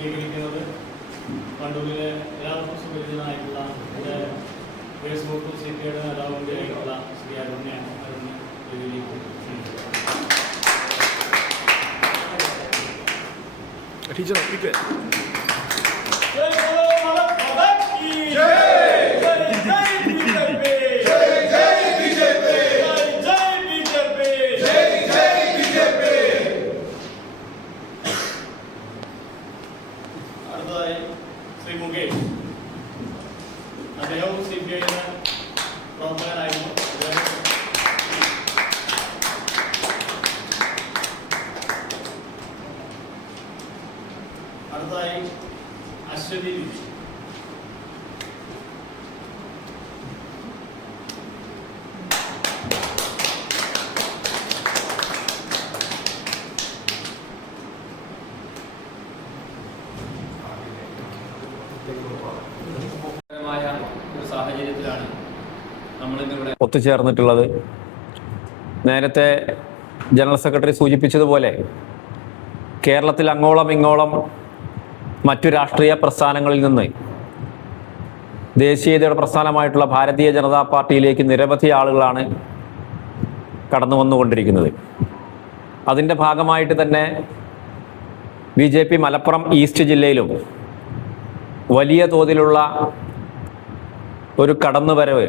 സ്വീകരിക്കുന്നത് വണ്ടൂരിലെ എല്ലാവർക്കും സുപരിചിതനായിട്ടുള്ള എൻ്റെ ഫേസ്ബുക്കും സി പി ഐയുടെ നേതാവും ആയിട്ടുള്ള ശ്രീ അരുണിനെയാണ്. അരുണിനെ ടീച്ചർ അടുത്തതായി ശ്രീ മുകേഷ്, അദ്ദേഹവും സി പി ഐയുടെ പ്രവർത്തകനായിരുന്നു. അടുത്തതായി അശ്വതി ബി. ഒരു സാഹചര്യത്തിലാണ് നമ്മളിന്നിവിടെ ഒത്തുചേർന്നിട്ടുള്ളത്. നേരത്തെ ജനറൽ സെക്രട്ടറി സൂചിപ്പിച്ചതുപോലെ കേരളത്തിൽ അങ്ങോളം ഇങ്ങോളം മറ്റു രാഷ്ട്രീയ പ്രസ്ഥാനങ്ങളിൽ നിന്ന് ദേശീയതയുടെ പ്രസ്ഥാനമായിട്ടുള്ള ഭാരതീയ ജനതാ പാർട്ടിയിലേക്ക് നിരവധി ആളുകളാണ് കടന്നു വന്നുകൊണ്ടിരിക്കുന്നത്. അതിൻ്റെ ഭാഗമായിട്ട് തന്നെ BJP മലപ്പുറം ഈസ്റ്റ് ജില്ലയിലും വലിയ തോതിലുള്ള ഒരു കടന്നുവരവ്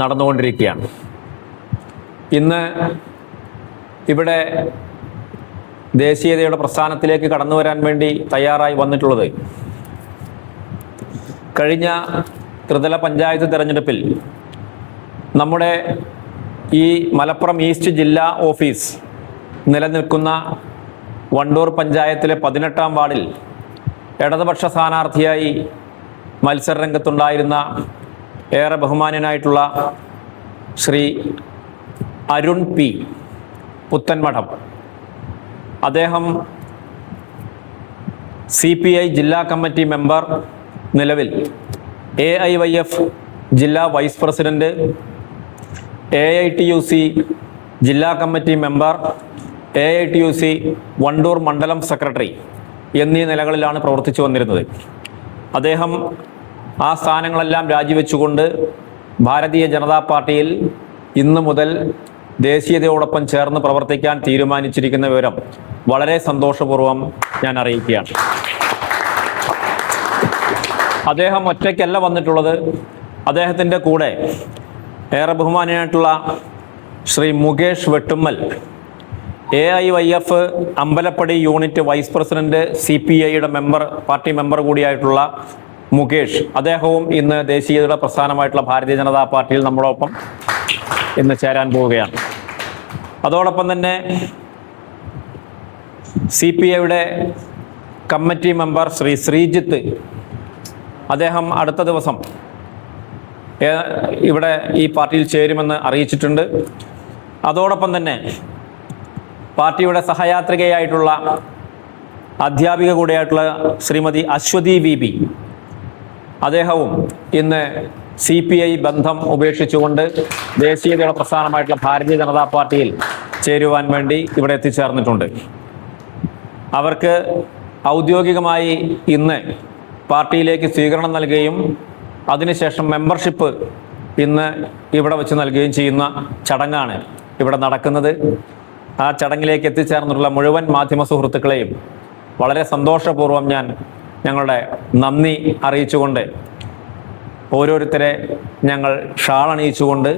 നടന്നുകൊണ്ടിരിക്കുകയാണ്. ഇന്ന് ഇവിടെ ദേശീയതയുടെ പ്രസ്ഥാനത്തിലേക്ക് കടന്നു വരാൻ വേണ്ടി തയ്യാറായി വന്നിട്ടുള്ളത് കഴിഞ്ഞ ത്രിതല പഞ്ചായത്ത് തെരഞ്ഞെടുപ്പിൽ നമ്മുടെ ഈ മലപ്പുറം ഈസ്റ്റ് ജില്ലാ ഓഫീസ് നിലനിൽക്കുന്ന വണ്ടൂർ പഞ്ചായത്തിലെ 18-ാം വാർഡിൽ ഇടതുപക്ഷ സ്ഥാനാർത്ഥിയായി മത്സരരംഗത്തുണ്ടായിരുന്ന ഏറെ ബഹുമാന്യനായിട്ടുള്ള ശ്രീ അരുൺ പി പുത്തൻമഠം, അദ്ദേഹം CPI ജില്ലാ കമ്മിറ്റി മെമ്പർ, നിലവിൽ AIYF ജില്ലാ വൈസ് പ്രസിഡന്റ്, AITUC ജില്ലാ കമ്മിറ്റി മെമ്പർ, AITUC വണ്ടൂർ മണ്ഡലം സെക്രട്ടറി എന്നീ നിലകളിലാണ് പ്രവർത്തിച്ചു വന്നിരുന്നത്. അദ്ദേഹം ആ സ്ഥാനങ്ങളെല്ലാം രാജിവെച്ചുകൊണ്ട് ഭാരതീയ ജനതാ പാർട്ടിയിൽ ഇന്നു മുതൽ ദേശീയതയോടൊപ്പം ചേർന്ന് പ്രവർത്തിക്കാൻ തീരുമാനിച്ചിരിക്കുന്ന വിവരം വളരെ സന്തോഷപൂർവ്വം ഞാൻ അറിയിക്കുകയാണ്. അദ്ദേഹം ഒറ്റയ്ക്കല്ല വന്നിട്ടുള്ളത്. അദ്ദേഹത്തിൻ്റെ കൂടെ ഏറെ ബഹുമാന്യനായിട്ടുള്ള Shri Mukesh Vettummal, AIYF Ambalappadi unit vice president, CPIയുടെ മെമ്പർ, പാർട്ടി മെമ്പർ കൂടിയായിട്ടുള്ള മുകേഷ്, അദ്ദേഹവും ഇന്ന് ദേശീയതയുടെ പ്രസ്ഥാനമായിട്ടുള്ള ഭാരതീയ ജനതാ പാർട്ടിയിൽ നമ്മളോടൊപ്പം ഇന്ന് ചേരാൻ പോവുകയാണ്. അതോടൊപ്പം തന്നെ CPIയുടെ കമ്മിറ്റി മെമ്പർ ശ്രീ ശ്രീജിത്ത്, അദ്ദേഹം അടുത്ത ദിവസം ഇവിടെ ഈ പാർട്ടിയിൽ ചേരുമെന്ന് അറിയിച്ചിട്ടുണ്ട്. അതോടൊപ്പം തന്നെ പാർട്ടിയുടെ സഹയാത്രികയായിട്ടുള്ള അധ്യാപിക കൂടിയായിട്ടുള്ള ശ്രീമതി അശ്വതി VB, അദ്ദേഹവും ഇന്ന് CPI ബന്ധം ഉപേക്ഷിച്ചുകൊണ്ട് ദേശീയതയുടെ പ്രസ്ഥാനമായിട്ടുള്ള ഭാരതീയ ജനതാ പാർട്ടിയിൽ ചേരുവാൻ വേണ്ടി ഇവിടെ എത്തിച്ചേർന്നിട്ടുണ്ട്. അവർക്ക് ഔദ്യോഗികമായി ഇന്ന് പാർട്ടിയിലേക്ക് സ്വീകരണം നൽകുകയും അതിനുശേഷം മെമ്പർഷിപ്പ് ഇന്ന് ഇവിടെ വെച്ച് നൽകുകയും ചെയ്യുന്ന ചടങ്ങാണ് ഇവിടെ നടക്കുന്നത്. ആ ചടങ്ങിലേക്ക് എത്തിച്ചേർന്നിട്ടുള്ള മുഴുവൻ മാധ്യമ സുഹൃത്തുക്കളെയും വളരെ സന്തോഷപൂർവ്വം ഞങ്ങളുടെ നന്ദി അറിയിച്ചുകൊണ്ട് ഓരോരുത്തരെ ഞങ്ങൾ ഷാൾ അണിയിച്ചുകൊണ്ട്